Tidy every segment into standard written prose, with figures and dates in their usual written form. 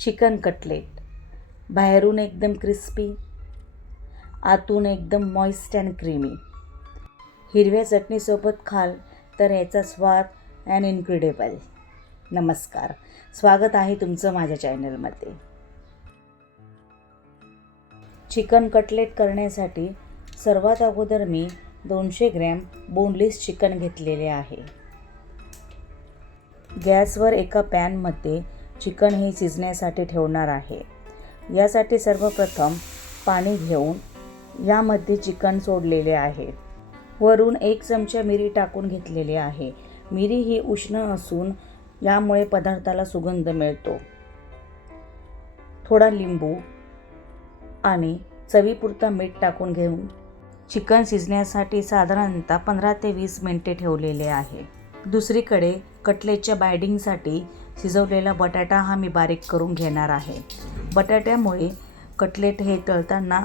Chicken cutlet बाहेरून एकदम crispy, आतून एकदम मॉइस्ट अँड क्रीमी. हिरव्या चटणीसोबत खाल तर याचा स्वाद अँड इन्क्रेडिबल. नमस्कार, स्वागत आहे तुमचं माझ्या चॅनलमध्ये. चिकन कटलेट करण्यासाठी सर्वात अगोदर मी 200 ग्रॅम बोनलेस चिकन घेतलेले आहे. गॅसवर एका पॅनमध्ये चिकन हे शिजण्यासाठी ठेवणार आहे. यासाठी सर्वप्रथम पाणी घेऊन यामध्ये चिकन सोडलेले आहे. वरून 1 चमचा मिरी टाकून घेतलेली आहे. मिरी ही उष्ण असून यामुळे पदार्थाला सुगंध मिळतो. थोडा लिंबू आणि चवीपुरता मीठ टाकून घेऊन चिकन शिजण्यासाठी साधारणतः 15 ते 20 मिनिटे ठेवलेले आहे. दुसरीकडे कटलेटच्या बाइंडिंगसाठी शिजवलेला बटाटा हा मी बारीक करून घेणार आहे. बटाट्यामुळे कटलेट हे तळताना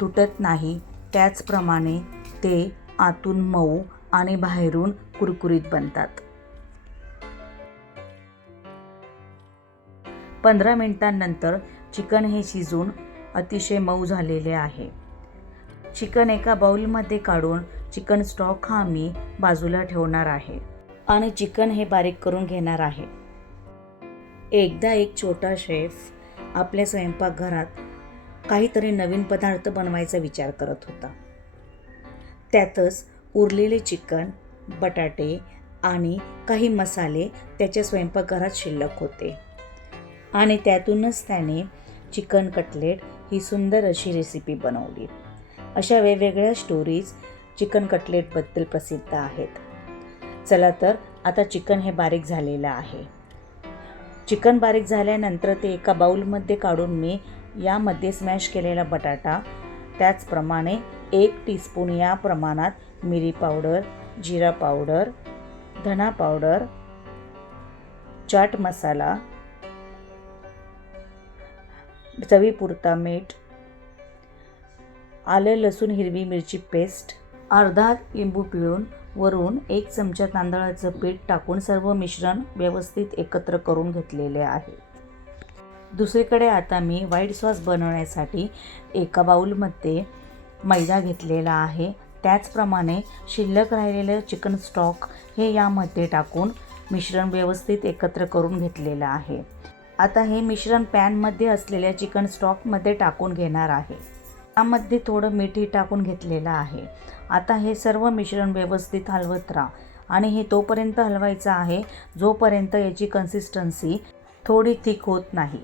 तुटत नाही, त्याचप्रमाणे ते आतून मऊ आणि बाहेरून कुरकुरीत बनतात. 15 मिनिटांनंतर चिकन हे शिजून अतिशय मऊ झालेले आहे. चिकन एका बाउलमध्ये काढून चिकन स्टॉक हा मी बाजूला ठेवणार आहे आणि चिकन हे बारीक करून घेणार आहे. एकदा एक छोटा शेफ आपल्या स्वयंपाकघरात काहीतरी नवीन पदार्थ बनवायचा विचार करत होता. त्यातच उरलेले चिकन, बटाटे आणि काही मसाले त्याच्या स्वयंपाकघरात शिल्लक होते आणि त्यातूनच त्याने चिकन कटलेट ही सुंदर अशी रेसिपी बनवली. अशा वेगवेगळ्या स्टोरीज चिकन कटलेटबद्दल प्रसिद्ध आहेत. चला तर आता चिकन हे बारीक झालेलं आहे. चिकन बारीक झाल्यानंतर ते एका बाउलमध्ये काढून मी यामध्ये स्मॅश केलेला बटाटा, त्याचप्रमाणे 1 टीस्पून या प्रमाणात मिरी पावडर, जिरा पावडर, धना पावडर, चाट मसाला, चवीपुरता मीठ, आलं लसूण हिरवी मिरची पेस्ट, अर्धा लिंबू पिळून वरून 1 चमचा तांदळाचं पीठ टाकून सर्व मिश्रण व्यवस्थित एकत्र करून घेतलेले आहे. दुसरीकडे आता मी व्हाईट सॉस बनवण्यासाठी एका बाउलमध्ये मैदा घेतलेला आहे. त्याचप्रमाणे शिल्लक राहिलेलं चिकन स्टॉक हे यामध्ये टाकून मिश्रण व्यवस्थित एकत्र करून घेतलेलं आहे. आता हे मिश्रण पॅनमध्ये असलेल्या चिकन स्टॉकमध्ये टाकून घेणार आहे. यामध्ये थोडं मीठही टाकून घेतलेलं आहे. आता हे सर्व मिश्रण व्यवस्थित हलवत राहा आणि हे तोपर्यंत हलवायचं आहे जोपर्यंत याची कन्सिस्टन्सी थोडी थिक होत नाही.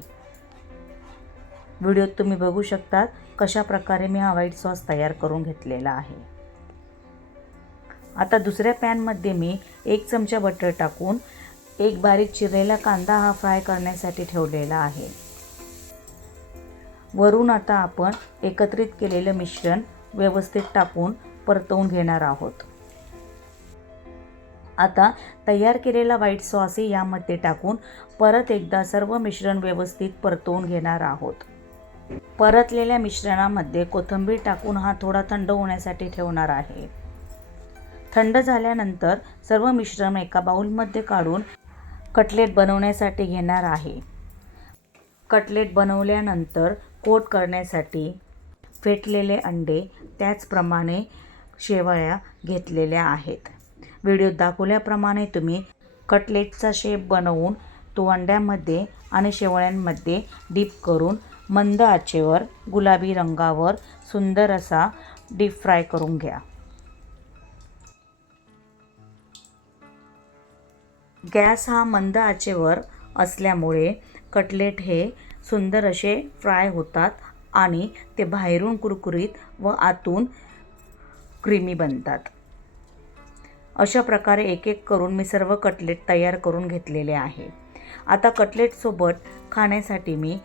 व्हिडिओत तुम्ही बघू शकता कशा प्रकारे मी हा व्हाईट सॉस तयार करून घेतलेला आहे. आता दुसऱ्या पॅनमध्ये मी 1 चमचा बटर टाकून एक बारीक चिरलेला कांदा हा फ्राय करण्यासाठी ठेवलेला आहे. वरून आता आपण एकत्रित केलेलं मिश्रण व्यवस्थित टाकून परतवून घेणार आहोत. आता तयार केलेला व्हाईट सॉसही यामध्ये टाकून परत एकदा सर्व मिश्रण व्यवस्थित परतवून घेणार आहोत. परतलेल्या मिश्रणामध्ये कोथिंबीर टाकून हा थोडा थंड होण्यासाठी ठेवणार आहे. थंड झाल्यानंतर सर्व मिश्रण एका बाउलमध्ये काढून कटलेट बनवण्यासाठी घेणार आहे. कटलेट बनवल्यानंतर कोट करण्यासाठी फेटलेले अंडे, त्याचप्रमाणे शेवया घेतलेल्या आहेत. व्हिडिओत दाखवल्याप्रमाणे तुम्ही कटलेटचा शेप बनवून तो अंड्यामध्ये आणि शेवयांमध्ये डीप करून मंद आचेवर गुलाबी रंगावर सुंदर असा डीप फ्राय करून घ्या. गॅस हा मंद आचेवर असल्यामुळे कटलेट हे सुंदर असे फ्राय होतात आणि ते बाहेरून कुरकुरीत व आतून क्रीमी बनतात. अशा प्रकारे एक एक करून मी सर्व कटलेट तयार करून घेतलेले आहे. आता कटलेटसोबत खाण्यासाठी मी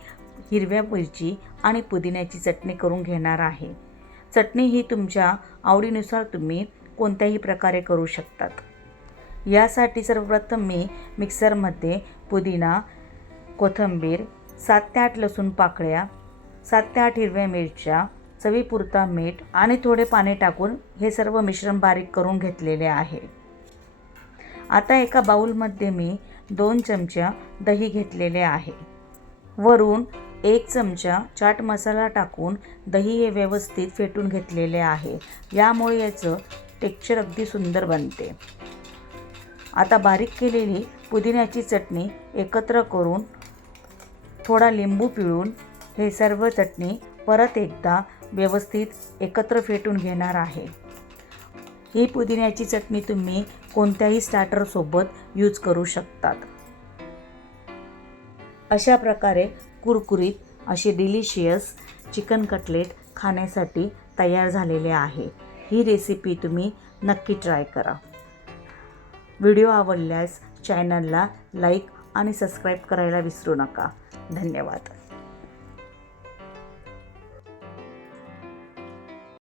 हिरव्या मिरची आणि पुदिन्याची चटणी करून घेणार आहे. चटणी ही तुमच्या आवडीनुसार तुम्ही कोणत्याही प्रकारे करू शकतात. यासाठी सर्वप्रथम मी मिक्सरमध्ये पुदिना, कोथिंबीर, 7 ते 8 लसूण पाकळ्या, 7 ते 8 हिरव्या मिरच्या, चवीपुरता मीठ आणि थोडे पाणी टाकून हे सर्व मिश्रण बारीक करून घेतलेले आहे. आता एका बाउलमध्ये मी 2 चमचा दही घेतलेले आहे. वरून 1 चमचा चाट मसाला टाकून दही हे व्यवस्थित फेटून घेतलेले आहे. यामुळे याचं टेक्स्चर अगदी सुंदर बनते. आता बारीक केलेली पुदिन्याची चटणी एकत्र करून थोडा लिंबू पिळून हे सर्व चटणी परत एकदा व्यवस्थित एकत्र फेटून घेणार आहे. ही पुदिन्याची चटणी तुम्ही कोणत्याही स्टार्टरसोबत यूज करू शकतात. अशा प्रकारे कुरकुरीत अशी डिलिशियस चिकन कटलेट खाण्यासाठी तयार झालेले आहे. ही रेसिपी तुम्ही नक्की ट्राय करा. व्हिडिओ आवडल्यास चॅनलला लाईक आणि सबस्क्राईब करायला विसरू नका. धन्यवाद.